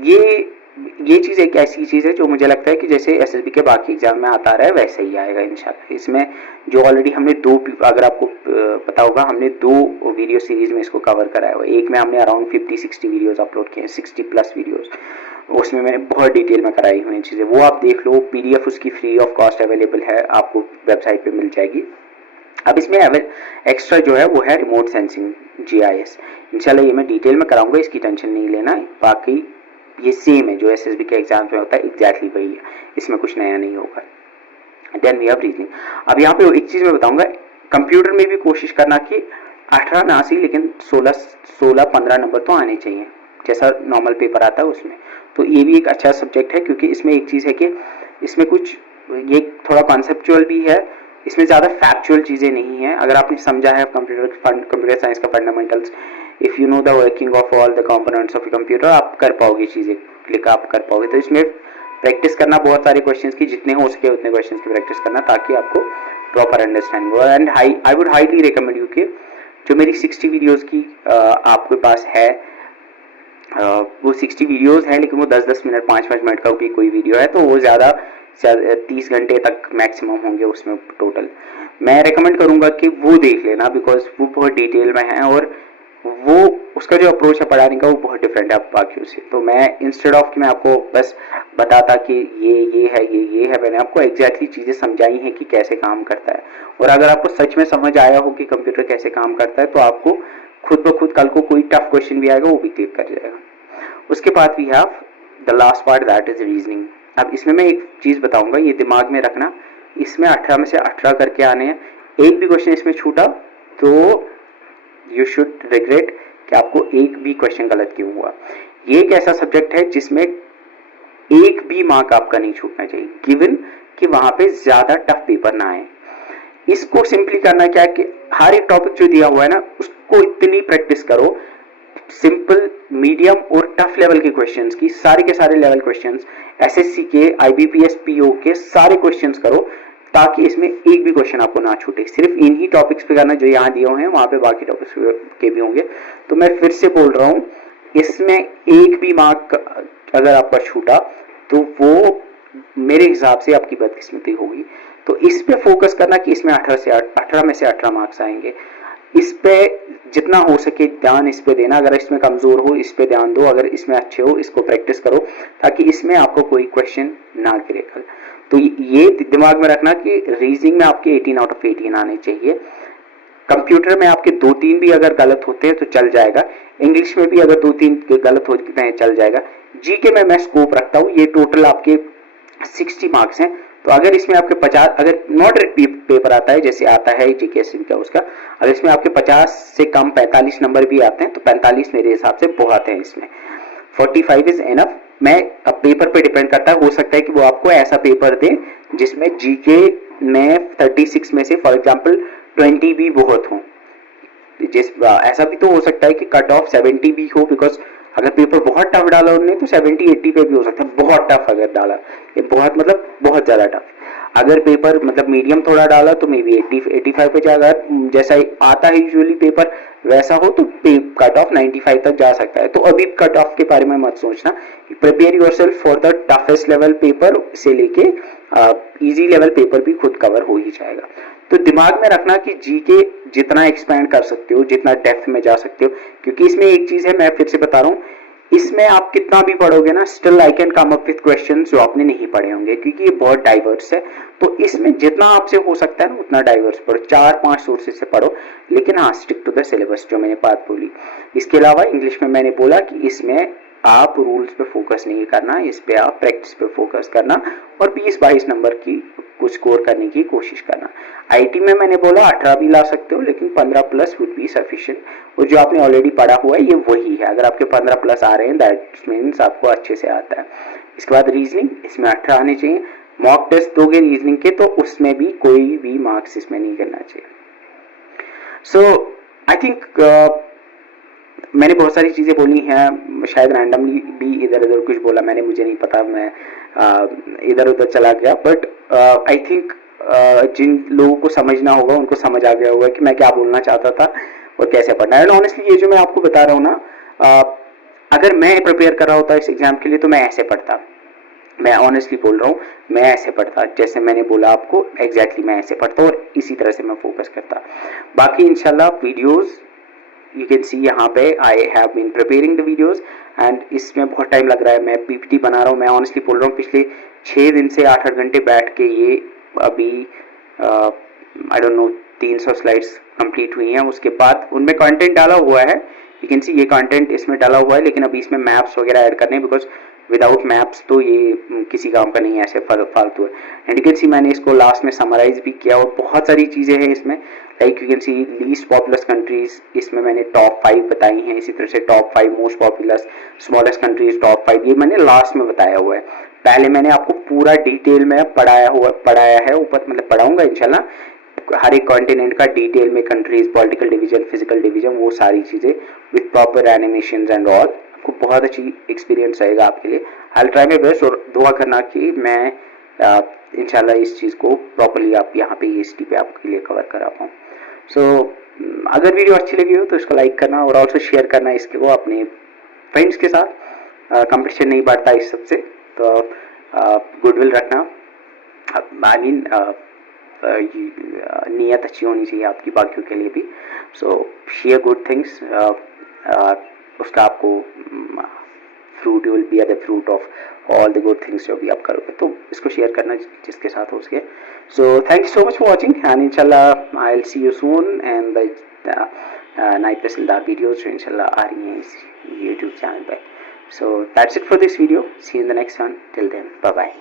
ये चीज एक ऐसी चीज है जो मुझे लगता है कि जैसे एसएसबी के बाकी एग्जाम में आता रहा है वैसे ही आएगा इंशाल्लाह। इसमें जो ऑलरेडी हमने अगर आपको पता होगा, हमने 2 वीडियो सीरीज में इसको कवर कराया हुआ है। एक में हमने अराउंड 50-60 वीडियोस अपलोड किए हैं, 60+ वीडियोस, उसमें मैंने बहुत डिटेल में कराई हुई चीजें, वो आप देख लो। पीडीएफ उसकी फ्री ऑफ कॉस्ट अवेलेबल है, आपको वेबसाइट पे मिल जाएगी। अब इसमें एक्स्ट्रा जो है वो है रिमोट सेंसिंग, जीआईएस। इंशाल्लाह ये मैं डिटेल में कराऊंगा, इसकी टेंशन नहीं लेना। बाकी ये सेम है जो एसएसबी के एग्जाम में होता है, एग्जैक्टली वही है, इसमें कुछ नया नहीं होगा। Then we have reasoning. अब यहाँ पे एक चीज मैं बताऊंगा, कंप्यूटर में भी कोशिश करना कि 18 ना सी, लेकिन 16-15 नंबर तो आने चाहिए, जैसा नॉर्मल पेपर आता है उसमें। तो ये भी एक अच्छा सब्जेक्ट है, क्योंकि इसमें एक चीज है कि इसमें कुछ ये थोड़ा कॉन्सेप्चुअल भी है, इसमें ज्यादा फैक्चुअल चीजें नहीं है। अगर आपने समझा है कंप्यूटर साइंस का fundamentals, if you know the working of all the components of a computer, आप कर पाओगे चीजें, क्लिक आप कर पाओगे। तो इसमें प्रैक्टिस करना बहुत सारे क्वेश्चंस की, जितने हो सके उतने क्वेश्चंस की प्रैक्टिस करना, ताकि आपको प्रॉपर अंडरस्टैंडिंग हो। And I would highly recommend you कि जो मेरी 60 वीडियोस की आपके पास है, वो 60 वीडियोस हैं, लेकिन वो 10-10 मिनट 5-5 मिनट का भी कोई वीडियो है, तो वो ज़्यादा 30 घंटे तक मैक्सिमम होंगे उसमें टोटल। मैं रेकमेंड करूंगा कि वो देख लेना, बिकॉज वो बहुत डिटेल में है और वो उसका जो अप्रोच है पढ़ाने का वो बहुत डिफरेंट है बाकियों से। तो मैं इंस्टेड ऑफ कि मैं आपको बस बताता कि ये है ये है, मैंने आपको एग्जैक्टली चीजें समझाई हैं कि कैसे काम करता है। और अगर आपको सच में समझ आया हो कि कंप्यूटर कैसे काम करता है, तो आपको खुद ब खुद कल को कोई टफ क्वेश्चन भी आएगा वो भी क्लिक कर जाएगा। उसके बाद we have the last part, that is reasoning. अब इसमें मैं एक चीज बताऊंगा, ये दिमाग में रखना, इसमें 18 में से 18 करके आने हैं। एक भी क्वेश्चन इसमें छूटा तो यू शुड रिग्रेट कि आपको एक भी क्वेश्चन गलत क्यों हुआ। ये एक ऐसा सब्जेक्ट है जिसमें एक भी मार्क आपका नहीं छूटना चाहिए, गिवन कि वहां पे ज्यादा टफ पेपर ना आए। इसको सिंपली करना क्या है कि हर एक टॉपिक जो दिया हुआ है ना, उसको इतनी प्रैक्टिस करो, सिंपल, मीडियम और टफ लेवल के क्वेश्चंस की, सारे के सारे लेवल क्वेश्चंस, एसएससी के, आईबीपीएस, पीओ के सारे क्वेश्चंस करो, ताकि इसमें एक भी क्वेश्चन आपको ना छूटे। सिर्फ इन्हीं टॉपिक्स पे करना जो यहाँ दिए हुए हैं, वहां पे बाकी टॉपिक्स के भी होंगे। तो मैं फिर से बोल रहा हूं, इसमें एक भी मार्क अगर आपका छूटा तो वो मेरे हिसाब से आपकी बदकिस्मती होगी। तो इस पे फोकस करना कि इसमें 18 में से 18 मार्क्स आएंगे। इस पे जितना हो सके ध्यान इस पे देना। अगर इसमें कमजोर हो इस पे ध्यान दो, अगर इसमें अच्छे हो इसको प्रैक्टिस करो, ताकि इसमें आपको कोई क्वेश्चन ना गिरे कल। तो ये दिमाग में रखना कि रीजनिंग में आपके 18 आउट ऑफ 18 आने चाहिए। कंप्यूटर में आपके 2-3 भी अगर गलत होते हैं तो चल जाएगा। इंग्लिश में भी अगर 2-3 गलत होते हैं चल जाएगा। जीके में मैं स्कोप रखता हूँ, ये टोटल आपके 60 मार्क्स हैं। तो अगर इसमें आपके 50, अगर मॉडरेट पेपर आता है जैसे आता है जीके का उसका, अगर इसमें आपके 50 से कम 45 नंबर भी आते हैं तो 45 मेरे हिसाब से बहुत है। इसमें 45 इज एनफ। मैं अब पेपर पे डिपेंड करता है, हो सकता है कि वो आपको ऐसा पेपर दे जिसमें जीके में 36 में से फॉर एग्जांपल 20 भी बहुत हो। ऐसा भी तो हो सकता है कि कट ऑफ 70 भी हो, बिकॉज अगर पेपर बहुत टफ डाला उन्होंने तो 70-80 पे भी हो सकता है। बहुत टफ अगर डाला, ये बहुत मतलब बहुत ज्यादा टफ। अगर पेपर मतलब मीडियम थोड़ा डाला तो मे बी 80-85 पे जाएगा। जैसा आता है यूजुअली पेपर वैसा हो तो कट ऑफ 95 तक जा सकता है। तो अभी कट ऑफ के बारे में मत सोचना, prepare yourself for the toughest level paper से लेके इजी लेवल पेपर भी खुद कवर हो ही जाएगा। तो दिमाग में रखना कि जीके जितना एक्सपैंड कर सकते हो, जितना डेप्थ में जा सकते हो, क्योंकि इसमें एक चीज है, मैं फिर से बता रहा हूँ, इसमें आप कितना भी पढ़ोगे ना, still I can come up with questions जो आपने नहीं पढ़े होंगे, क्योंकि ये बहुत डाइवर्स है। तो इसमें जितना आपसे हो सकता है ना उतना डाइवर्स पढ़ो, 4-5 सोर्सेज से पढ़ो, लेकिन हाँ स्टिक टू द सिलेबस जो मैंने बात बोली। इसके अलावा इंग्लिश में मैंने बोला कि इसमें आप रूल्स पे फोकस नहीं करना, इस पे आप प्रैक्टिस पे फोकस करना और 20-22 नंबर की कुछ स्कोर करने की कोशिश करना। आईटी में मैंने बोला 18 भी ला सकते हो, लेकिन 15 प्लस वुड बी सफिशिएंट। और जो आपने ऑलरेडी पढ़ा हुआ है ये वही है। अगर आपके 15 प्लस आ रहे हैं दैट मीन्स आपको अच्छे से आता है। इसके बाद रीजनिंग, इसमें 18 आने चाहिए। मॉक टेस्ट दोगे रीजनिंग के तो उसमें भी कोई भी मार्क्स इसमें नहीं करना चाहिए। सो आई थिंक मैंने बहुत सारी चीजें बोली हैं, शायद रैंडमली भी इधर उधर कुछ बोला मैंने, मुझे नहीं पता, मैं इधर उधर चला गया। बट आई थिंक जिन लोगों को समझना होगा उनको समझ आ गया होगा कि मैं क्या बोलना चाहता था और कैसे पढ़ना है। एंड ऑनेस्टली ये जो मैं आपको बता रहा हूँ ना, अगर मैं प्रिपेयर कर रहा होता इस एग्जाम के लिए तो मैं ऐसे पढ़ता। मैं ऑनेस्टली बोल रहा हूँ, मैं ऐसे पढ़ता, जैसे मैंने बोला आपको एग्जैक्टली मैं ऐसे पढ़ता और इसी तरह से मैं फोकस करता। बाकी इंशाल्लाह वीडियोस यू कैन सी यहाँ पे I have been preparing the videos and इसमें बहुत टाइम लग रहा है। मैं पीपीटी बना रहा हूँ, मैं ऑनेस्टली बोल रहा हूँ, पिछले 6 दिन से 8-8 घंटे बैठ के ये अभी I don't know 300 slides complete हुई हैं। उसके बाद उनमें कंटेंट डाला हुआ है, यू कैन सी ये कंटेंट इसमें डाला हुआ है, लेकिन अभी इसमें मैप्स वगैरह ऐड करने, बिकॉज विदाउट मैप्स तो ये किसी काम का नहीं है, ऐसे फालतू है। एंड यू कैन सी मैंने इसको लास्ट में समराइज भी किया और बहुत सारी चीजें हैं इसमें, like you can see least popular countries, इसमें मैंने टॉप 5 बताई हैं, इसी तरह से top 5 most popular smallest countries top 5, ये मैंने लास्ट में बताया हुआ है। पहले मैंने आपको पूरा डिटेल में पढ़ाया है, ऊपर मतलब पढ़ाऊंगा इंशाल्लाह हर एक कॉन्टिनेंट का डिटेल में, countries, political division, physical division, वो सारी चीजें with proper animation and all. आपको बहुत अच्छी एक्सपीरियंस रहेगा आपके लिए। I will try my best और दुआ करना कि मैं इंशाल्लाह इस चीज को प्रॉपर्ली आप यहाँ पे EST पे आपके लिए कवर करा पाऊँ। सो अगर वीडियो अच्छी लगी हो तो इसको लाइक करना और ऑल्सो शेयर करना इसके को अपने फ्रेंड्स के साथ कंपटीशन नहीं बढ़ता इस सबसे, तो गुडविल रखना, आई मीन नीयत अच्छी होनी चाहिए आपकी बाकियों के लिए भी। सो शेयर गुड थिंग्स, उसका आपको fruit, you will be the fruit of all the good things जो भी आप करोगे, तो इसको शेयर करना जिसके साथ हो सके। So thank you so much for watching, and इंशाल्लाह I will see you soon, and the Naib Tehsildar videos जो इंशाल्लाह आ रही हैं इस यूट्यूब चैनल पे। So that's it for this video. See you in the next one. Till then, bye bye.